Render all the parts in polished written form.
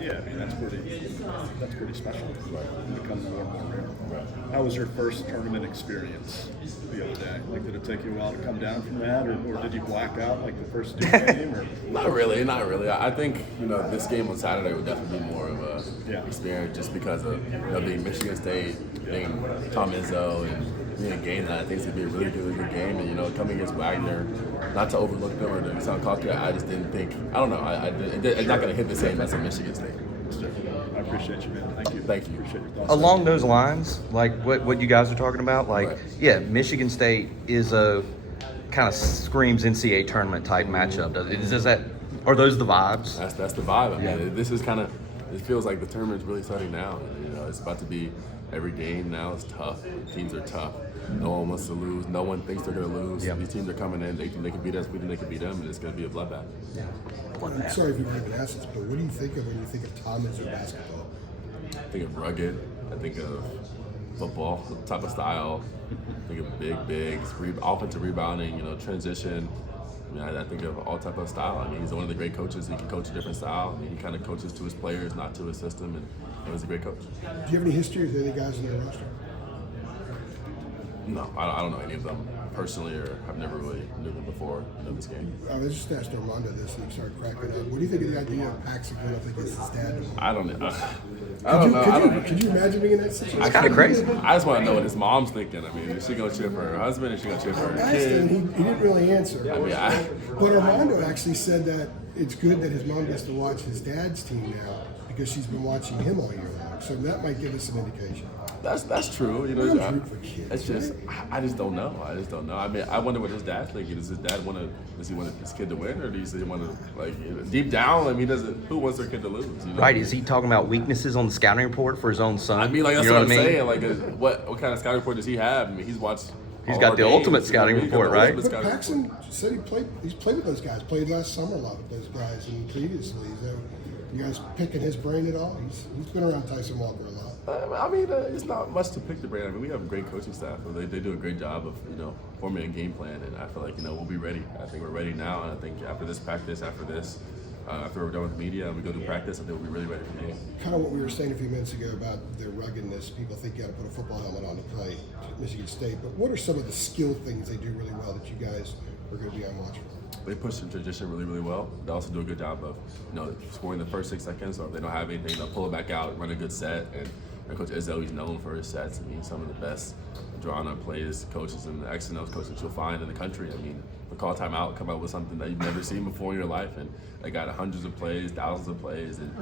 Yeah, I mean, that's pretty special. Right. It becomes more and more rare. Right. How was your first tournament experience the other day? Like, did it take you a while to come down from that, or did you black out like the first Duke game? Or? Not really. I think this game on Saturday would definitely be more of a experience just because of being Michigan State, being Tom Izzo, and being a game that I think is going to be a really good game. And coming against Wagner, not to overlook them or to sound cocky, I just didn't think. I don't know. It's not going to hit the same as a Michigan State. I appreciate you, man. Thank you. Thank you. Appreciate your thoughts. Along those lines, like what you guys are talking about, like, Right. yeah, Michigan State is a kind of screams NCAA tournament type matchup. Does that, are those the vibes? That's the vibe. I mean, this is kind of. It feels like the tournament's really starting now. It's about to be every game now is tough. Teams are tough. No one wants to lose. No one thinks they're going to lose. Yep. These teams are coming in. They think they can beat us. We think they can beat them, and it's going to be a bloodbath. Yeah. I'm sorry if you've already been asked this, but what do you think of when you think of Tom Izzo basketball? I think of rugged. I think of football type of style. I think of big bigs, offensive rebounding. Transition. I think of all type of style. I mean, he's one of the great coaches. He can coach a different style. I mean, he kind of coaches to his players, not to his system, and he's a great coach. Do you have any history with any guys in their roster? No, I don't know any of them personally, or I've never really knew them before this game. I was just asked Armando this, and he started cracking up. What do you think of the idea of Paxson going up against his dad tomorrow? I don't know. Could you imagine being in that situation? It's kind of crazy. I just want to know what his mom's thinking. I mean, is she going to cheer for her husband? Is she going to cheer for her I asked him, kid? he didn't really answer. But Armando actually said that it's good that his mom gets to watch his dad's team now because she's been watching him all year long. So that might give us some indication. That's true. It's just I just don't know. I mean, I wonder what his dad's thinking. Does he want his kid to win, or does he want to deep down? I mean, who wants their kid to lose? Right? Is he talking about weaknesses on the scouting report for his own son? I mean, like that's you know what I'm I mean? saying. Like, what kind of scouting report does he have? I mean, he's watched. He's all got our the games. ultimate scouting report, right? But Paxson said he's played with those guys, played last summer a lot with those guys, and previously. So you guys picking his brain at all? He's been around Tyson Walker a lot. I mean, it's not much to pick the brain. I mean, we have a great coaching staff. They do a great job of forming a game plan, and I feel like we'll be ready. I think we're ready now, and I think after this practice, after we're done with media and we go to practice, I think we'll be really ready for the game. Kind of what we were saying a few minutes ago about their ruggedness. People think you got to put a football helmet on to play Michigan State, but what are some of the skill things they do really well that you guys are going to be on watch for? They push the tradition really, really well. They also do a good job of scoring the first 6 seconds, or if they don't have anything, they'll pull it back out, run a good set, and Coach Izzo, he's known for his sets. I mean, some of the best drawn-up plays coaches and the X and O's coaches you'll find in the country. I mean, the call timeout, come up with something that you've never seen before in your life, and they got hundreds of plays, thousands of plays, and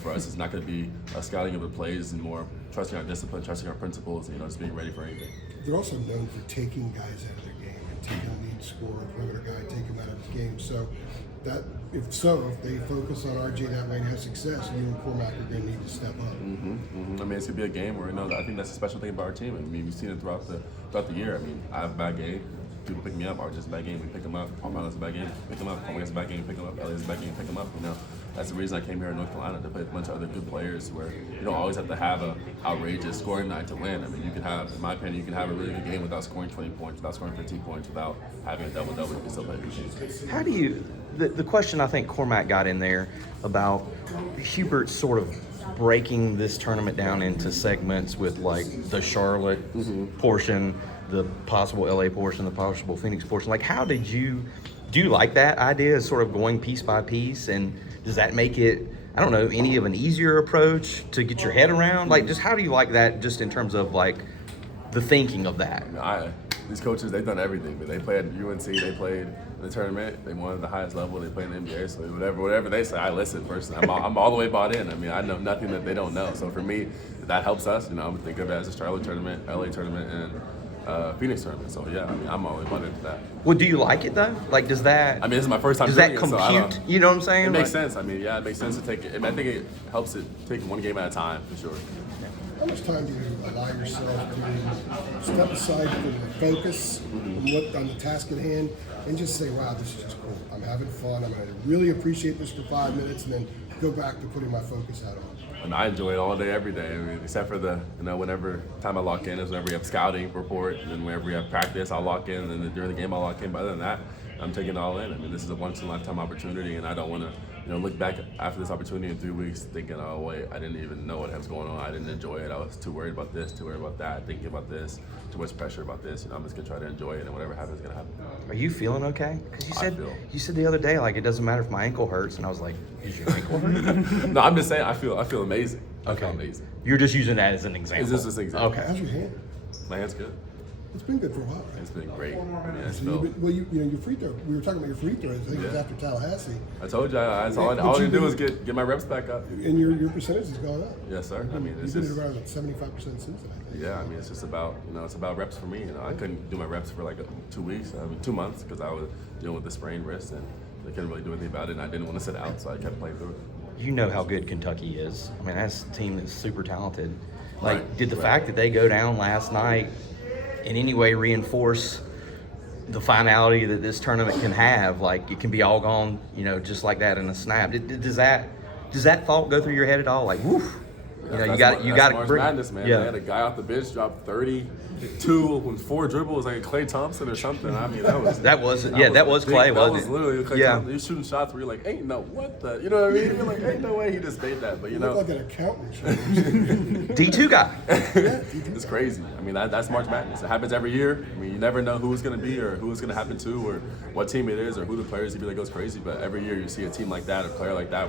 for us, it's not going to be a scouting of the plays and more trusting our discipline, trusting our principles, and just being ready for anything. They're also known for taking guys out of their game and taking a lead scorer, perimeter guy, take him out of his game. So if they focus on RJ that way and have success, you and Cormac are going to need to step up. I mean, it's going to be a game where I think that's a special thing about our team. I mean, we've seen it throughout the year. I mean, I have a bad game. People pick me up. RJ's a bad game. We pick him up. Armando's a bad game. Pick him up. Cormac's a bad game. Pick him up. Elliott's a bad game. Pick him up. That's the reason I came here in North Carolina to play with a bunch of other good players where you don't always have to have a outrageous scoring night to win. I mean, you can have, in my opinion, you can have a really good game without scoring 20 points, without scoring 15 points, without having a double-double. You can still play a good game. How do you, the question I think Cormac got in there about Hubert sort of breaking this tournament down into segments with like the Charlotte portion, the possible LA portion, the possible Phoenix portion. Like, how do you like that idea of sort of going piece by piece? And does that make it, I don't know, any of an easier approach to get your head around? Like, just how do you like that just in terms of like the thinking of that? These coaches, they've done everything. They played at UNC, they played in the tournament, they won at the highest level, they played in the NBA, so whatever they say, I listen personally. I'm all the way bought in. I mean, I know nothing that they don't know. So for me, that helps us. I'm think of it as a Charlotte tournament, LA tournament, and Phoenix tournament. So yeah, I mean, I'm always bought into that. Well, do you like it though? Like, does that? I mean, this is my first time does doing that it, compute? so I don't, you know what I'm saying? It makes sense. I mean, yeah, it makes sense to take it. I think it helps it take one game at a time for sure. How much time do you allow yourself to step aside from the focus and look on the task at hand and just say, wow, this is just cool. I'm having fun. I'm going to really appreciate this for 5 minutes and then go back to putting my focus hat on. And I enjoy it all day, every day. I mean, except for whenever time I lock in is whenever we have scouting report, and then whenever we have practice, I'll lock in, and then during the game I'll lock in. But other than that, I'm taking it all in. I mean, this is a once in a lifetime opportunity, and I don't want to, look back after this opportunity in 3 weeks thinking, oh wait, I didn't even know what was going on. I didn't enjoy it. I was too worried about this, too worried about that, thinking about this, too much pressure about this. I'm just gonna try to enjoy it, and whatever happens is gonna happen. Are you feeling okay? Because you said the other day, like, it doesn't matter if my ankle hurts, and I was like, is your ankle hurt? No, I'm just saying I feel amazing. I feel Okay. amazing. You're just using that as an example. It's just an example. Okay. How's your hand? My hand's good. It's been good for a while, right? It's been great. I mean, it's So felt, your free throw. We were talking about your free throws. I think it was Yeah. after Tallahassee, I told you, all I need to do is get my reps back up. and your percentage has gone up. Yes, sir. I mean, it's You've been just, at around 75% since then. yeah, I mean, it's just about, it's about reps for me. I couldn't do my reps for like 2 weeks, 2 months, because I was dealing with the sprained wrist, and I couldn't really do anything about it, and I didn't want to sit out, so I kept playing through it. You know how good Kentucky is. I mean, that's a team that's super talented. Like, Right, did the right. fact that they go down last night in any way reinforce the finality that this tournament can have? Like, it can be all gone, just like that in a snap. Does that thought go through your head at all? Like, woof. You got to March bring. Madness, man. Yeah. They had a guy off the bench drop 32 with 4 dribbles, like Klay Thompson or something. I mean, that was That was Clay, that wasn't was it? literally Klay Yeah. Thompson. He was shooting shots where you're like, ain't no what the, you know what I mean? You're like, ain't no way he just made that. But You look like an accountant. D2 guy. it's crazy. I mean, that's March Madness. It happens every year. I mean, you never know who it's going to be or who it's going to happen to or what team it is or who the players that goes crazy. But every year you see a team like that, a player like that,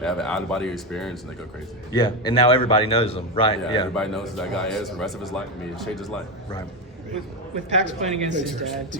they have an out-of-body experience and they go crazy. Yeah, and now everybody knows them, right? Yeah, everybody knows who that guy is for the rest of his life. I mean, it changed his life. Right. With Pax playing against his dad,